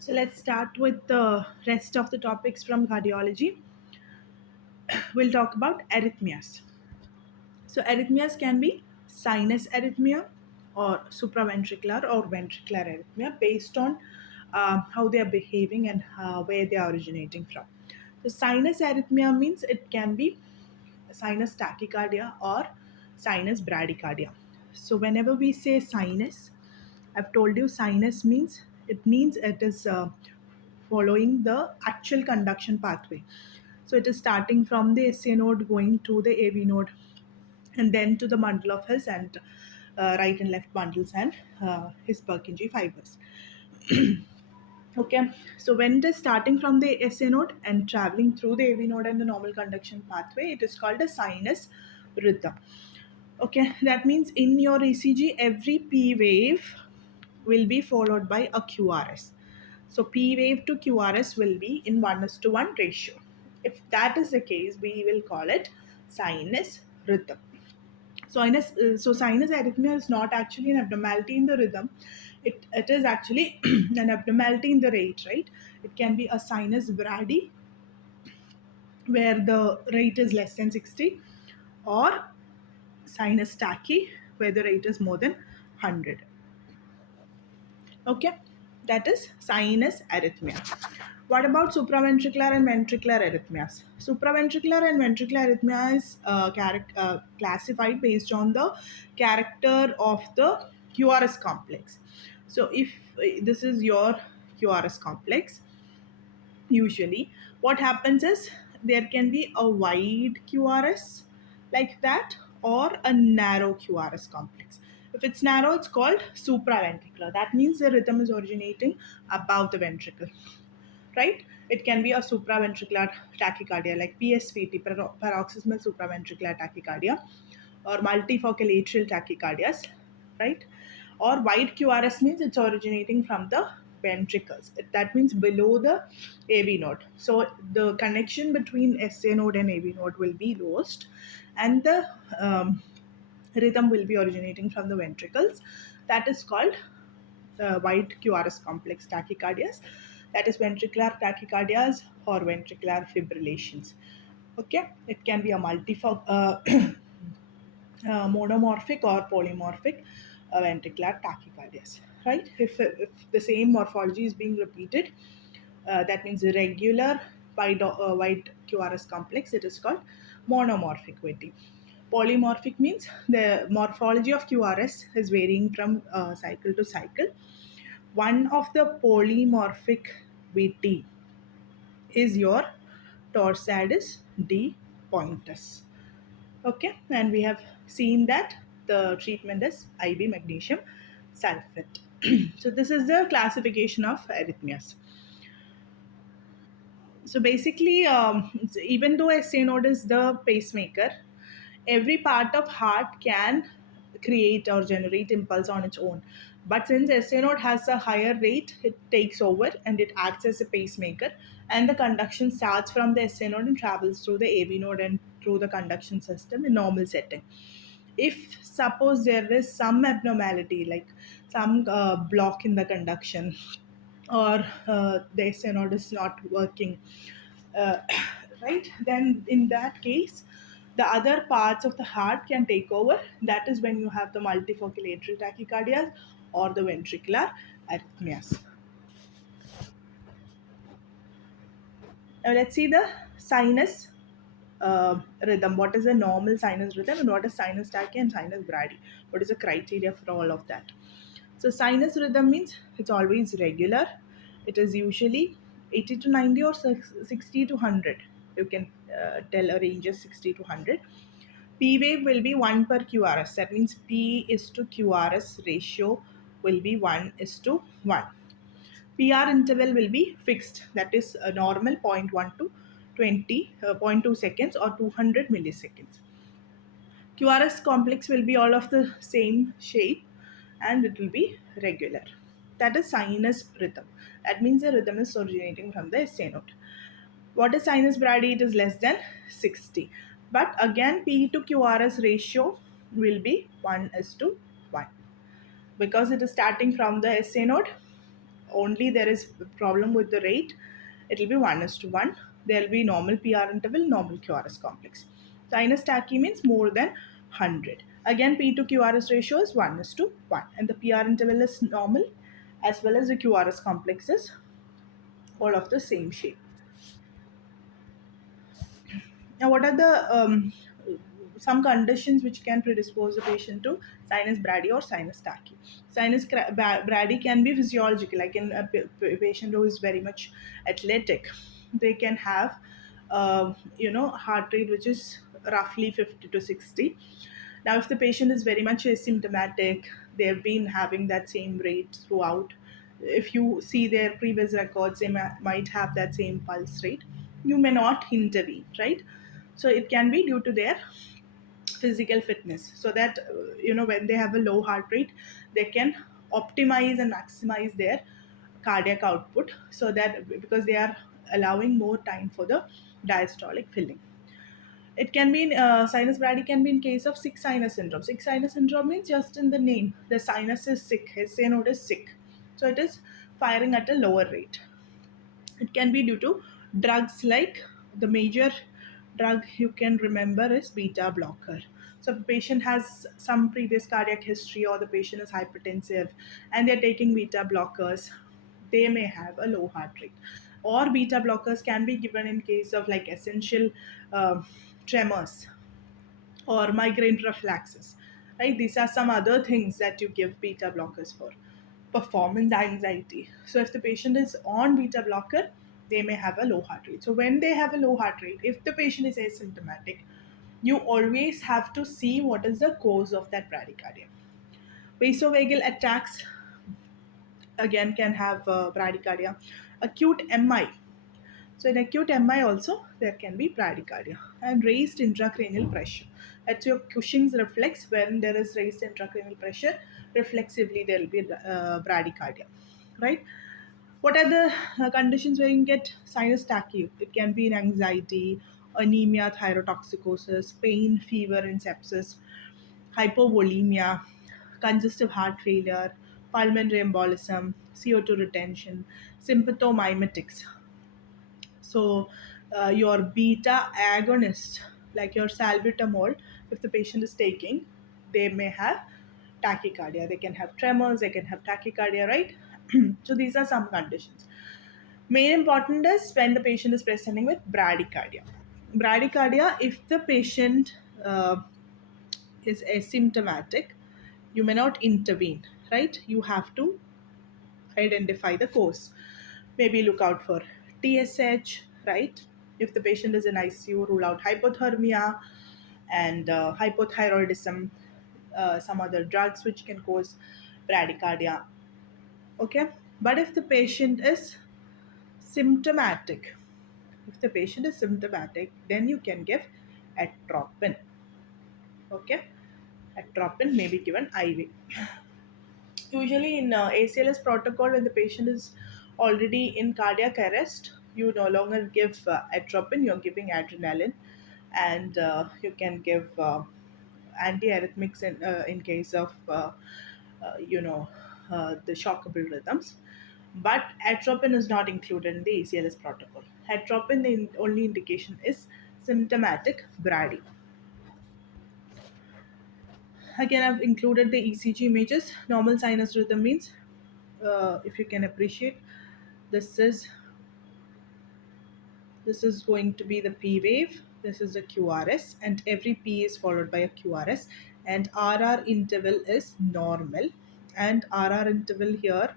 So let's start with the rest of the topics from cardiology. We'll talk about arrhythmias. So arrhythmias can be sinus arrhythmia or supraventricular or ventricular arrhythmia based on how they are behaving and where they are originating from. So sinus arrhythmia means it can be sinus tachycardia or sinus bradycardia. So whenever we say sinus, I've told you sinus means it is following the actual conduction pathway. So it is starting from the SA node going to the AV node and then to the bundle of his and right and left bundles and his Purkinje fibers. Okay, so when it is starting from the SA node and traveling through the AV node and the normal conduction pathway, it is called a sinus rhythm. Okay, that means in your ECG, every P wave will be followed by a QRS. So P wave to QRS will be in 1:1 ratio. If that is the case, we will call it sinus rhythm. So sinus arrhythmia is not actually an abnormality in the rhythm. It is actually an abnormality in the rate, right? It can be a sinus brady where the rate is less than 60 or sinus tachy where the rate is more than 100. Okay, that is sinus arrhythmia. What about supraventricular and ventricular arrhythmias? Supraventricular and ventricular arrhythmia is classified based on the character of the QRS complex. So if this is your QRS complex, usually what happens is there can be a wide QRS like that or a narrow QRS complex. If it's narrow, it's called supraventricular. That means the rhythm is originating above the ventricle, right? It can be a supraventricular tachycardia like PSVT, paroxysmal supraventricular tachycardia, or multifocal atrial tachycardias, right? Or wide QRS means it's originating from the ventricles. That means below the AV node. So the connection between SA node and AV node will be lost, and the rhythm will be originating from the ventricles. That is called wide QRS complex tachycardias. That is ventricular tachycardias or ventricular fibrillations. Okay, it can be a monomorphic or polymorphic ventricular tachycardias, right? If the same morphology is being repeated, that means regular wide QRS complex, it is called monomorphic VT. Polymorphic means the morphology of QRS is varying from cycle to cycle. One of the polymorphic VT is your torsades de pointus. Okay, and we have seen that the treatment is IV magnesium sulfate. So this is the classification of arrhythmias. So basically, even though SA node is the pacemaker, every part of heart can create or generate impulse on its own. But since SA node has a higher rate, it takes over and it acts as a pacemaker. And the conduction starts from the SA node and travels through the AV node and through the conduction system in normal setting. If suppose there is some abnormality like some block in the conduction or the SA node is not working, uh, right, then in that case the other parts of the heart can take over. That is when you have the multifocal atrial tachycardias or the ventricular arrhythmias. Now let's see the sinus rhythm. What is a normal sinus rhythm and what is sinus tachy and sinus brady? What is the criteria for all of that? So sinus rhythm means it's always regular. It is usually 80 to 90 or 60 to 100. You can tell a range of 60 to 100. P wave will be 1 per QRS. That means P is to QRS ratio will be 1 is to 1. PR interval will be fixed. That is a normal 0.1 to 20, 0.2 seconds or 200 milliseconds. QRS complex will be all of the same shape and it will be regular. That is sinus rhythm. That means the rhythm is originating from the SA node. What is sinus brady? It is less than 60. But again, P to QRS ratio will be 1 is to 1. Because it is starting from the SA node, only there is a problem with the rate, it will be 1:1. There will be normal PR interval, normal QRS complex. Sinus tachy means more than 100. Again, P to QRS ratio is 1:1, and the PR interval is normal, as well as the QRS complex is all of the same shape. Now, what are the some conditions which can predispose a patient to sinus brady or sinus tachy? Brady can be physiological, like in a patient who is very much athletic. They can have, heart rate which is roughly 50 to 60. Now, if the patient is very much asymptomatic, they've been having that same rate throughout. If you see their previous records, they might have that same pulse rate. You may not intervene, right? So it can be due to their physical fitness, so that when they have a low heart rate, they can optimize and maximize their cardiac output, so that because they are allowing more time for the diastolic filling. It can be in sinus brady can be in case of sick sinus syndrome. Sick sinus syndrome means just in the name, the sinus is sick, SA node is sick, so it is firing at a lower rate. It can be due to drugs, like the major drug you can remember is beta blocker. So if the patient has some previous cardiac history, or the patient is hypertensive and they're taking beta blockers, they may have a low heart rate. Or beta blockers can be given in case of like essential tremors or migraine prophylaxis, right? These are some other things that you give beta blockers for. Performance anxiety. So if the patient is on beta blocker, they may have a low heart rate. So when they have a low heart rate, if the patient is asymptomatic, you always have to see what is the cause of that bradycardia. Vasovagal attacks again can have bradycardia. Acute MI, so in acute MI also there can be bradycardia. And raised intracranial pressure. That's your Cushing's reflex. When there is raised intracranial pressure, reflexively there will be bradycardia, right? What are the conditions where you can get sinus tachy? It can be in anxiety, anemia, thyrotoxicosis, pain, fever, and sepsis, hypovolemia, congestive heart failure, pulmonary embolism, CO2 retention, sympathomimetics. So, your beta agonist, like your salbutamol, if the patient is taking, they may have tachycardia. They can have tremors, they can have tachycardia, right? So, these are some conditions. Main important is when the patient is presenting with bradycardia. Bradycardia, if the patient is asymptomatic, you may not intervene, right? You have to identify the cause. Maybe look out for TSH, right? If the patient is in ICU, rule out hypothermia and hypothyroidism, some other drugs which can cause bradycardia. Okay, but if the patient is symptomatic, then you can give atropine. Okay, atropine may be given IV. Usually in ACLS protocol, when the patient is already in cardiac arrest, you no longer give atropine, you're giving adrenaline, and you can give antiarrhythmics in case of the shockable rhythms. But atropine is not included in the ACLS protocol. Atropine, the only indication is symptomatic brady. Again, I've included the ECG images. Normal sinus rhythm means, if you can appreciate, this is this is going to be the P wave. This is a QRS, and every P is followed by a QRS, and RR interval is normal. And RR interval here,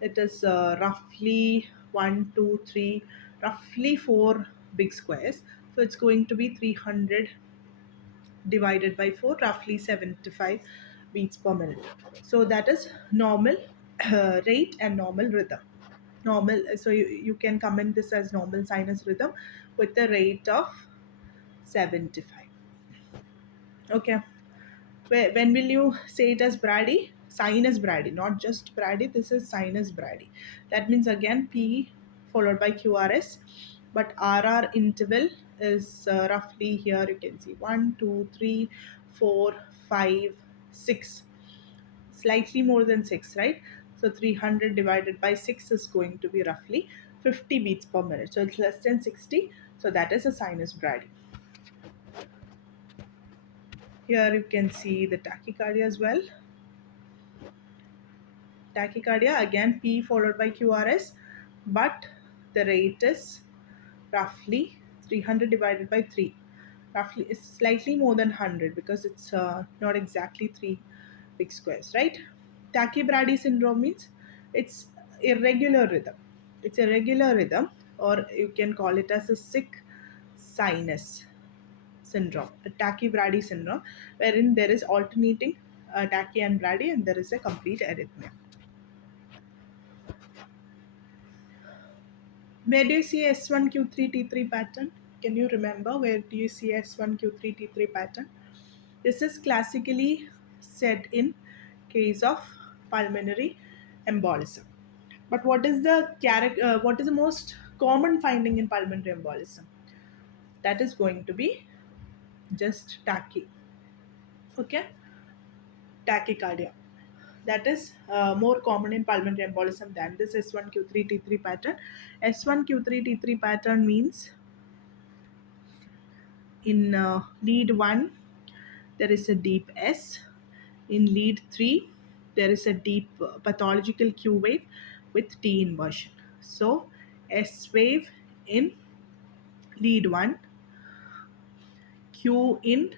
it is roughly 1, 2, 3, roughly 4 big squares. So it's going to be 300 divided by 4, roughly 75 beats per minute. So that is normal rate and normal rhythm. Normal, so you can comment this as normal sinus rhythm with the rate of 75. Okay, when will you say it as brady? Sinus brady, not just brady. This is sinus brady. That means again P followed by QRS, but RR interval is roughly here. You can see 1, 2, 3, 4, 5, 6, slightly more than 6, right? So 300 divided by 6 is going to be roughly 50 beats per minute. So it's less than 60. So that is a sinus brady. Here you can see the tachycardia as well. Tachycardia, again P followed by QRS, but the rate is roughly 300 divided by 3. Roughly, it's slightly more than 100 because it's not exactly 3 big squares, right? Tachybrady syndrome means it's irregular rhythm. It's a regular rhythm, or you can call it as a sick sinus syndrome, a tachybrady syndrome, wherein there is alternating tachy and brady, and there is a complete arrhythmia. Where do you see S1Q3 T3 pattern? Can you remember where do you see S1Q3 T3 pattern? This is classically said in case of pulmonary embolism. But what is the most common finding in pulmonary embolism? That is going to be just okay, tachycardia. That is more common in pulmonary embolism than this S1Q3 T3 pattern. S1Q3 T3 pattern means in lead 1 there is a deep S. In lead 3 there is a deep pathological Q wave with T inversion. So S wave in lead 1, Q in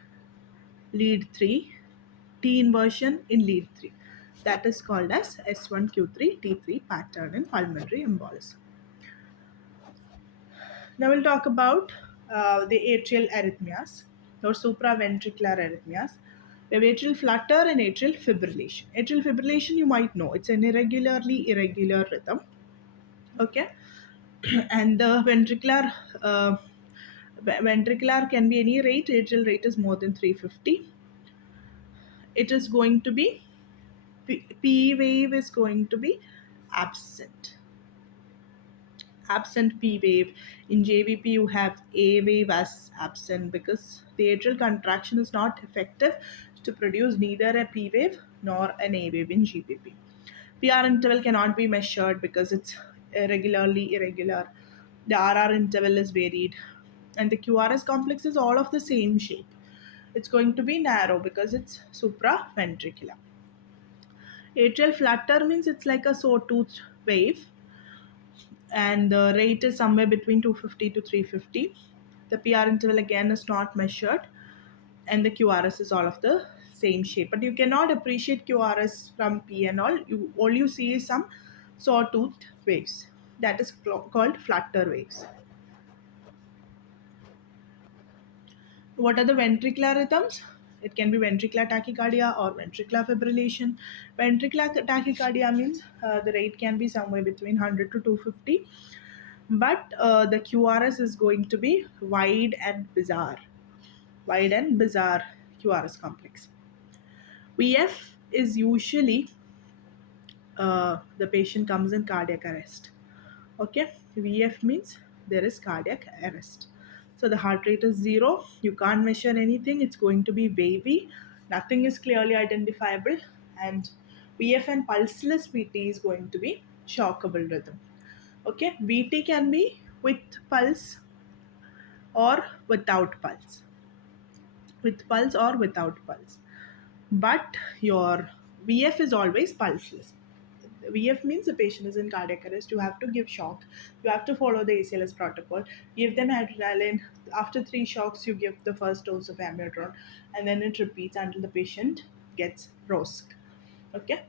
lead 3, T inversion in lead 3. That is called as S1Q3 T3 pattern in pulmonary embolism. Now we'll talk about the atrial arrhythmias or supraventricular arrhythmias. We have atrial flutter and atrial fibrillation. Atrial fibrillation, you might know, it's an irregular rhythm. Okay, and the ventricular can be any rate. Atrial rate is more than 350. It is going to be P wave is going to be absent. Absent P wave. In JVP, you have A wave as absent because the atrial contraction is not effective to produce neither a P wave nor an A wave in GVP. PR interval cannot be measured because it's irregular. The RR interval is varied, and the QRS complex is all of the same shape. It's going to be narrow because it's supraventricular. Atrial flutter means it's like a sawtooth wave, and the rate is somewhere between 250 to 350. The PR interval again is not measured, and the QRS is all of the same shape. But you cannot appreciate QRS from P and all you see is some sawtooth waves. That is called flutter waves. What are the ventricular rhythms? It can be ventricular tachycardia or ventricular fibrillation. Ventricular tachycardia means the rate can be somewhere between 100 to 250, but the QRS is going to be wide and bizarre QRS complex. VF is usually the patient comes in cardiac arrest. Okay, VF means there is cardiac arrest. So the heart rate is 0. You can't measure anything. It's going to be wavy. Nothing is clearly identifiable. And VF and pulseless VT is going to be shockable rhythm. Okay, VT can be with pulse or without pulse. With pulse or without pulse. But your VF is always pulseless. VF means the patient is in cardiac arrest. You have to give shock. You have to follow the ACLS protocol. Give them adrenaline. After 3 shocks, you give the first dose of amiodarone, and then it repeats until the patient gets ROSC. Okay.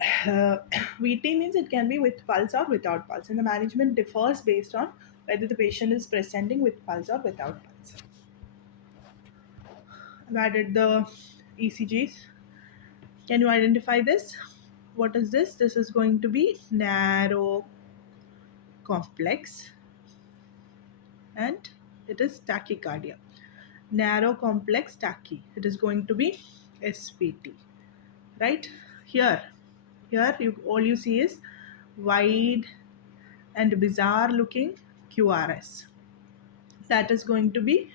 VT means it can be with pulse or without pulse, and the management differs based on whether the patient is presenting with pulse or without pulse. I've added the ECGs. Can you identify this? What is this? This is going to be narrow complex, and it is tachycardia. Narrow complex tachy. It is going to be SVT. Right? Here all you see is wide and bizarre looking QRS. That is going to be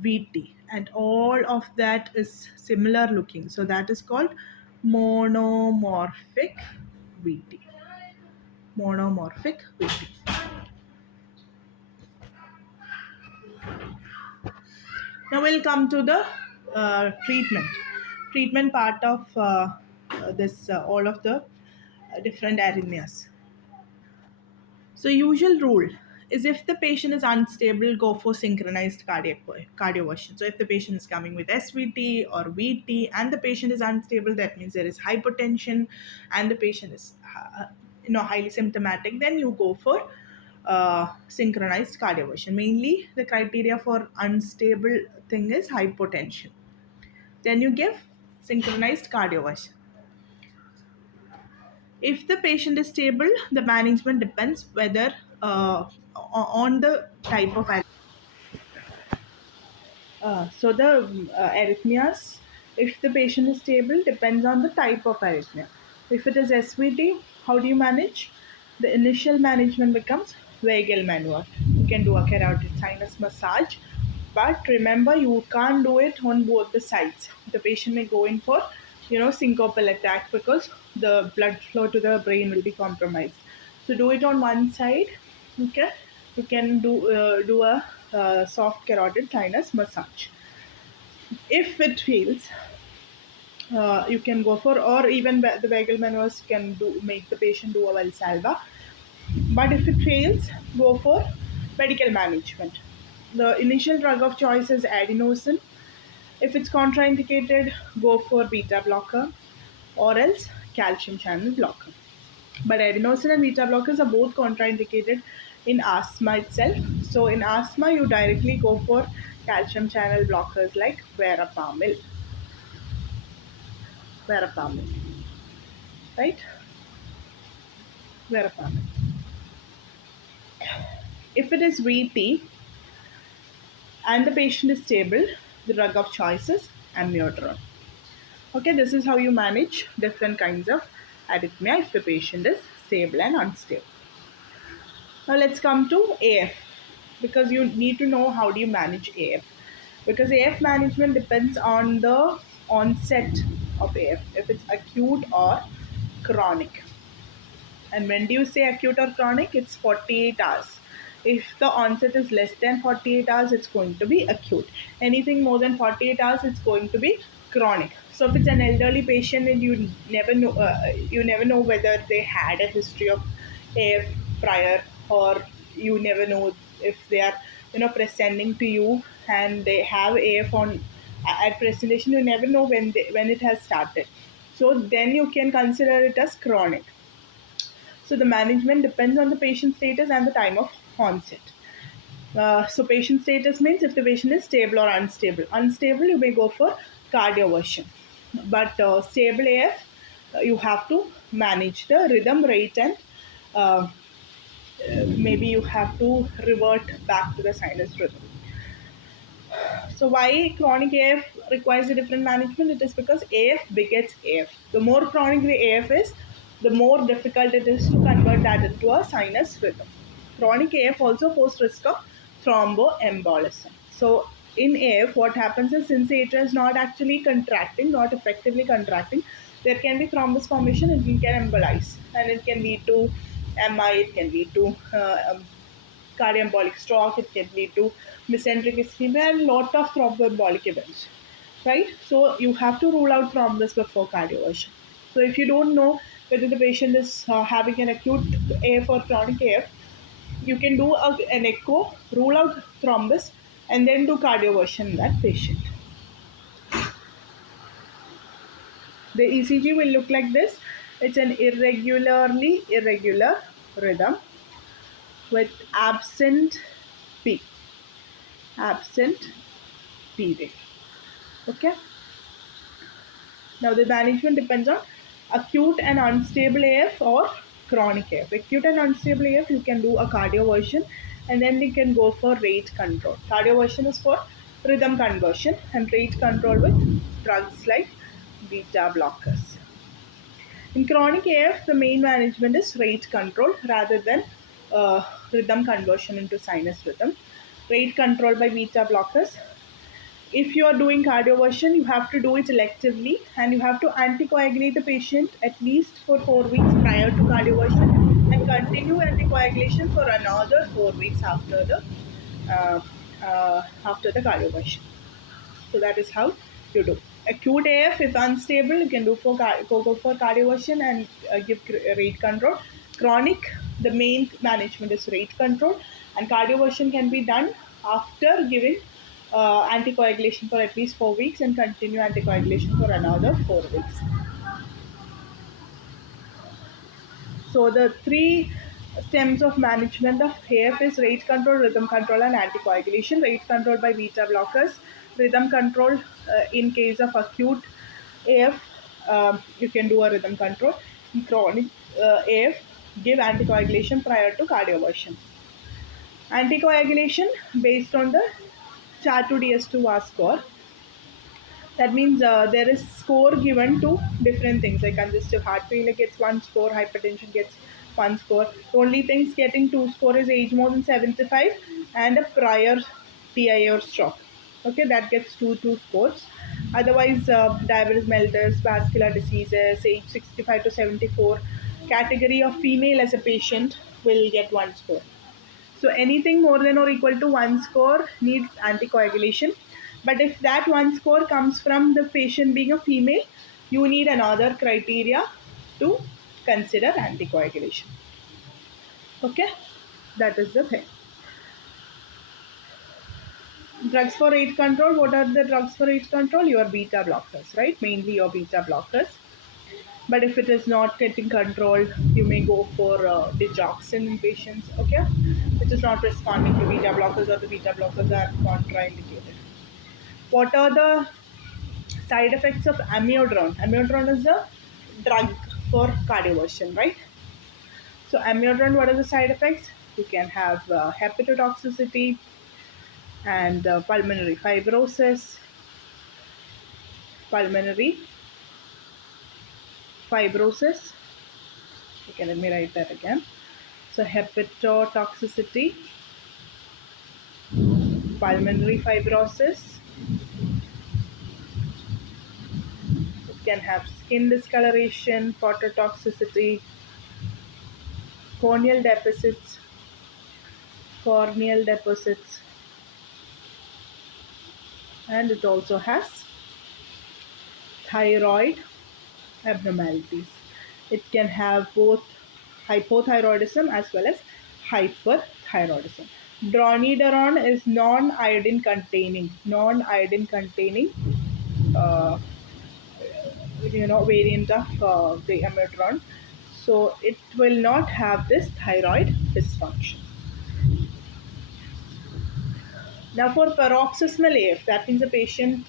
VT, and all of that is similar looking. So that is called monomorphic VT. Monomorphic VT. Now we'll come to the treatment part of this all of the different arrhythmias. So usual rule is if the patient is unstable, go for synchronized cardioversion. So if the patient is coming with SVT or VT and the patient is unstable, that means there is hypotension and the patient is highly symptomatic, then you go for synchronized cardioversion. Mainly the criteria for unstable thing is hypotension. Then you give synchronized cardioversion. If the patient is stable, the management depends whether on the type of so the arrhythmias, if the patient is stable, depends on the type of arrhythmia. If it is SVT, how do you manage? The initial management becomes vagal maneuver. You can do a carotid sinus massage, but remember you can't do it on both the sides. The patient may go in for syncopal attack because the blood flow to the brain will be compromised. So do it on one side. Okay, you can do a soft carotid sinus massage. If it fails, you can go for, or even the vagal maneuvers can do make the patient do a Valsalva. But if it fails, go for medical management. The initial drug of choice is adenosine. If it's contraindicated, go for beta blocker or else calcium channel blocker. But adenosine and beta blockers are both contraindicated in asthma itself. So in asthma, you directly go for calcium channel blockers like verapamil, right? Verapamil. If it is VT and the patient is stable, the drug of choice is amiodarone. Okay, this is how you manage different kinds of arrhythmia if the patient is stable and unstable. Now let's come to AF, because you need to know how do you manage AF. Because AF management depends on the onset of AF, if it's acute or chronic. And when do you say acute or chronic? It's 48 hours. If the onset is less than 48 hours, it's going to be acute. Anything more than 48 hours, it's going to be chronic. So if it's an elderly patient and you never know whether they had a history of AF prior, or you never know if they are presenting to you and they have AF on at presentation. You never know when it has started. So then you can consider it as chronic. So the management depends on the patient status and the time of onset. So patient status means if the patient is stable or unstable. Unstable, you may go for cardioversion. But stable AF, you have to manage the rhythm, rate, and maybe you have to revert back to the sinus rhythm. So why chronic AF requires a different management? It is because AF begets AF. The more chronic the AF is, the more difficult it is to convert that into a sinus rhythm. Chronic AF also poses risk of thromboembolism. So in AF, what happens is, since the atria is not actually contracting, not effectively contracting, there can be thrombus formation and it can embolize, and it can lead to MI, it can lead to cardiomyopathic stroke, it can lead to mesenteric ischemia and lot of thromboembolic events, right? So you have to rule out thrombus before cardioversion. So if you don't know whether the patient is having an acute AF or chronic AF, you can do an echo, rule out thrombus, and then do cardioversion in that patient. The ECG will look like this. It's an irregular rhythm with absent peak, absent period. Okay. Now the management depends on acute and unstable AF or chronic AF. Acute and unstable AF, you can do a cardioversion, and then you can go for rate control. Cardioversion is for rhythm conversion, and rate control with drugs like beta blockers. In chronic AF, the main management is rate control rather than rhythm conversion into sinus rhythm. Rate control by beta blockers. If you are doing cardioversion, you have to do it selectively, and you have to anticoagulate the patient at least for 4 weeks prior to cardioversion, and continue anticoagulation for another 4 weeks uh, after the cardioversion. So that is how you do. Acute AF, if unstable, you can do go for cardioversion and give rate control. Chronic, the main management is rate control, and cardioversion can be done after giving anticoagulation for at least 4 weeks and continue anticoagulation for another 4 weeks. So the three stems of management of AF is rate control, rhythm control, and anticoagulation. Rate control by beta blockers, rhythm control in case of acute AF, you can do a rhythm control. In chronic AF, give anticoagulation prior to cardioversion. Anticoagulation based on the CHA2DS2 VAS score. That means there is score given to different things, like congestive heart failure gets one score, hypertension gets one score. The only things getting two score is age more than 75 and a prior TIA or stroke. Okay, that gets two scores. Otherwise, diabetes mellitus, vascular diseases, age 65 to 74, category of female as a patient will get one score. So anything more than or equal to one score needs anticoagulation. But if that one score comes from the patient being a female, you need another criteria to consider anticoagulation. Okay, that is the thing. Drugs for rate control. What are the drugs for rate control? Your beta blockers, right? Mainly your beta blockers. But if it is not getting controlled, you may go for digoxin in patients, okay, which is not responding to beta blockers, or the beta blockers are contraindicated. What are the side effects of amiodarone? Amiodarone is a drug for cardioversion, right? So amiodarone, what are the side effects? You can have hepatotoxicity and pulmonary fibrosis. Okay, let me write that again. So hepatotoxicity, pulmonary fibrosis. It can have skin discoloration, phototoxicity, corneal deposits, corneal deposits, and it also has thyroid abnormalities. It can have both hypothyroidism as well as hyperthyroidism. Dronidaron is non-iodine containing uh, variant of the amiodarone. So it will not have this thyroid dysfunction. Now for paroxysmal AF, that means the patient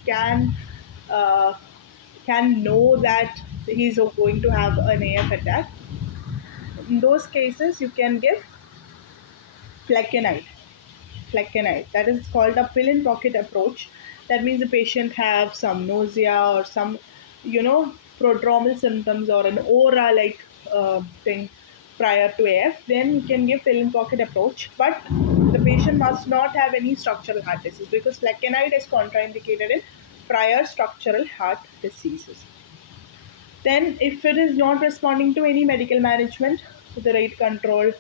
uh, can know that he's going to have an AF attack. In those cases, you can give flecainide. Flecainide. That is called a pill in pocket approach. That means the patient have some nausea or some, prodromal symptoms or an aura like thing prior to AF. Then you can give pill in pocket approach, but the patient must not have any structural heart disease, because flecainide is contraindicated in prior structural heart diseases. Then, if it is not responding to any medical management, the rate control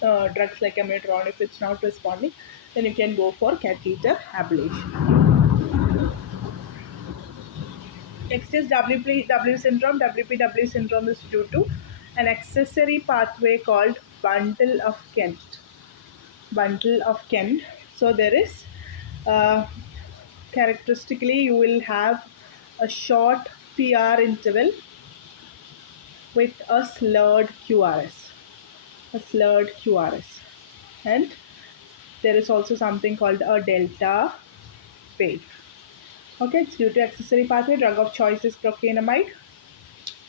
drugs like amiodarone, if it's not responding, then you can go for catheter ablation. Next is WPW syndrome. WPW syndrome is due to an accessory pathway called bundle of Kent. Bundle of Kent. So there is, characteristically, you will have a short PR interval with a slurred QRS. A slurred QRS. And there is also something called a delta wave. Okay, it's due to accessory pathway. Drug of choice is procainamide.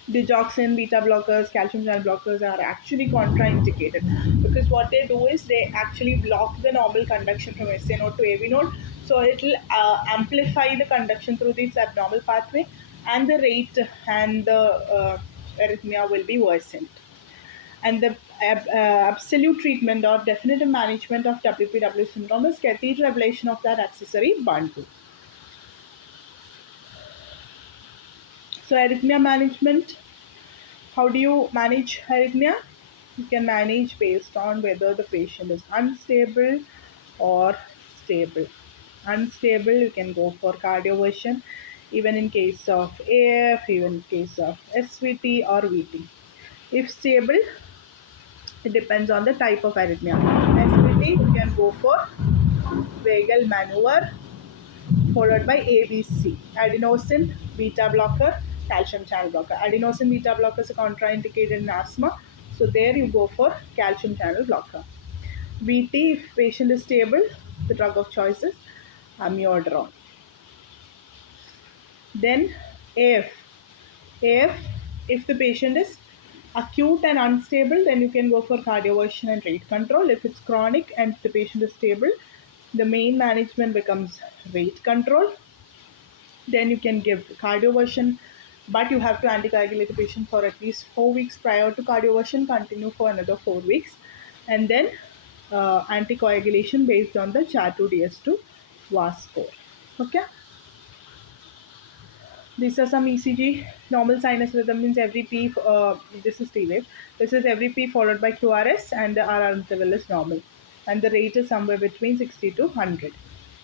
Digoxin, beta blockers, calcium channel blockers are actually contraindicated, because what they do is they actually block the normal conduction from SA node to AV node. So it will amplify the conduction through this abnormal pathway, and the rate and the arrhythmia will be worsened. And the absolute treatment or definitive management of WPW syndrome is catheter ablation of that accessory bundle. So arrhythmia management, how do you manage arrhythmia? You can manage based on whether the patient is unstable or stable. Unstable, you can go for cardioversion, even in case of AF, even in case of SVT or VT. If stable, it depends on the type of arrhythmia. SVT, you can go for vagal maneuver followed by ABC. Adenosine beta blocker, calcium channel blocker. Adenosine beta blockers are contraindicated in asthma, so there you go for calcium channel blocker. VT, if patient is stable, the drug of choice is amiodarone. Then AF. AF, if the patient is acute and unstable, then you can go for cardioversion and rate control. If it's chronic and the patient is stable, the main management becomes rate control. Then you can give cardioversion, but you have to anticoagulate the patient for at least 4 weeks prior to cardioversion, continue for another 4 weeks, and then anticoagulation based on the CHA2DS2 VAS score. Okay. These are some ECG. Normal sinus rhythm means every P, this is T wave. This is every P followed by QRS, and the RR interval is normal. And the rate is somewhere between 60 to 100.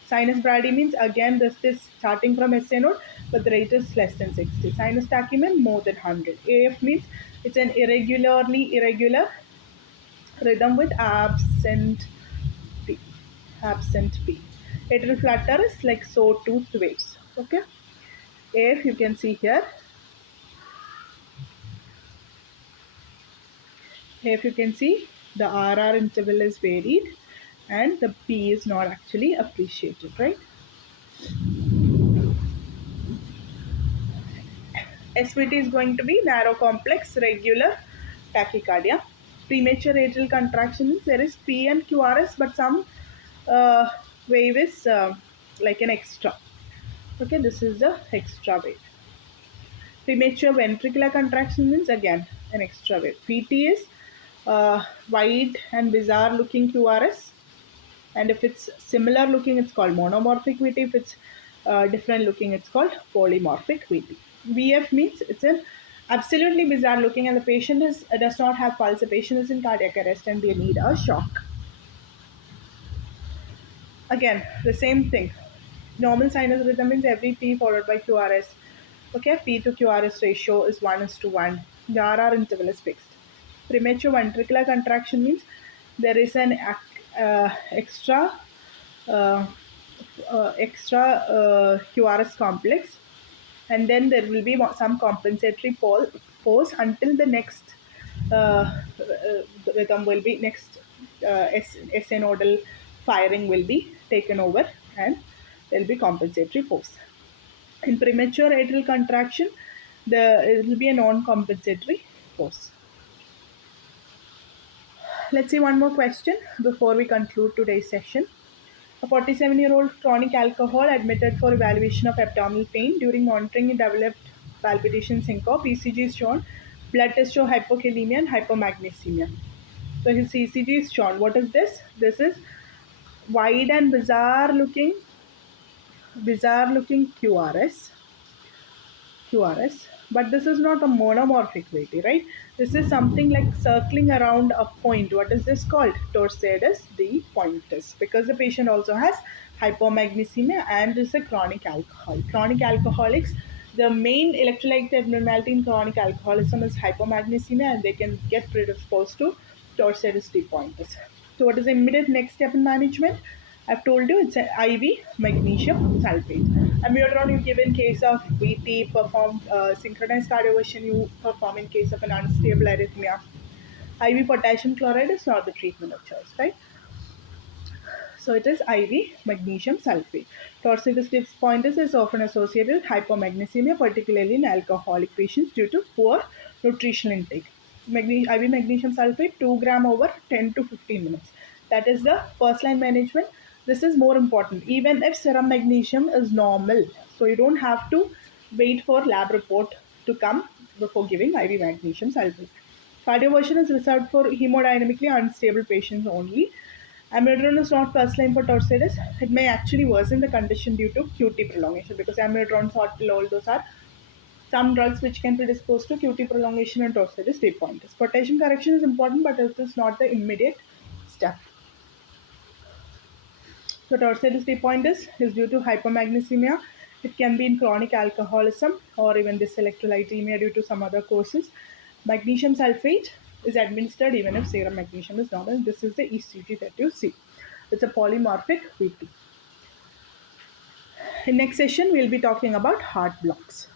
Sinus brady means again this is starting from SA node, but the rate is less than 60. Sinus tachy means more than 100. AF means it's an irregular rhythm with absent P. Absent P. Atrial flutter is like sawtooth waves. Okay. AF you can see here. If you can see, the RR interval is varied and the P is not actually appreciated, right? SVT is going to be narrow complex regular tachycardia. Premature atrial contractions, there is P and QRS, but some uh, wave is like an extra. Okay, this is the extra wave. Premature ventricular contraction means again an extra wave. VT is wide and bizarre looking QRS, and if it's similar looking it's called monomorphic VT. If it's different looking it's called polymorphic VT. VF means it's an absolutely bizarre looking and the patient does not have pulse. The patient is in cardiac arrest and they need a shock. Again the same thing. Normal sinus rhythm means every P followed by QRS. Okay, P to QRS ratio is 1:1. The RR interval is fixed. Premature ventricular contraction means there is an extra uh, QRS complex, and then there will be some compensatory pause until the next rhythm will be next SA nodal firing will be taken over, and there will be compensatory pause. In premature atrial contraction, it will be a non-compensatory pause. Let's see one more question before we conclude today's session. A 47-year-old chronic alcohol admitted for evaluation of abdominal pain. During monitoring, he developed palpitation syncope. ECG is shown. Blood test show hypokalemia and hypomagnesemia. So his ECG is shown. What is this? This is wide and bizarre looking QRS, but this is not a monomorphic VT, right? This is something like circling around a point. What is this called? Torsatus de pointus, because the patient also has hypomagnesemia and is a chronic alcoholic. Chronic alcoholics, the main electrolyte abnormality in chronic alcoholism is hypomagnesemia, and they can get predisposed to torsatus de pointus. So what is the immediate next step in management? I've told you it's an IV magnesium sulfate. Amiodarone you give in case of VT, perform synchronized cardioversion you perform in case of an unstable arrhythmia. IV potassium chloride is not the treatment of choice, right? So it is IV magnesium sulfate. Torsatus de pointus is often associated with hypomagnesemia, particularly in alcoholic patients due to poor nutritional intake. IV magnesium sulfate 2 gram over 10 to 15 minutes. That is the first line management. This is more important even if serum magnesium is normal. So you don't have to wait for lab report to come before giving IV magnesium sulfate. Cardioversion is reserved for hemodynamically unstable patients only. Amiodarone is not first line for torsatus. It may actually worsen the condition due to QT prolongation because amiodarone, sortilol, those are Some drugs which can predispose to QT prolongation and torsades day pointers. Potassium correction is important, but it is not the immediate step. So torsades day pointers is due to hypomagnesemia. It can be in chronic alcoholism or even this electrolytemia due to some other causes. Magnesium sulfate is administered even if serum magnesium is normal. This is the ECG that you see. It's a polymorphic VT. In next session, we'll be talking about heart blocks.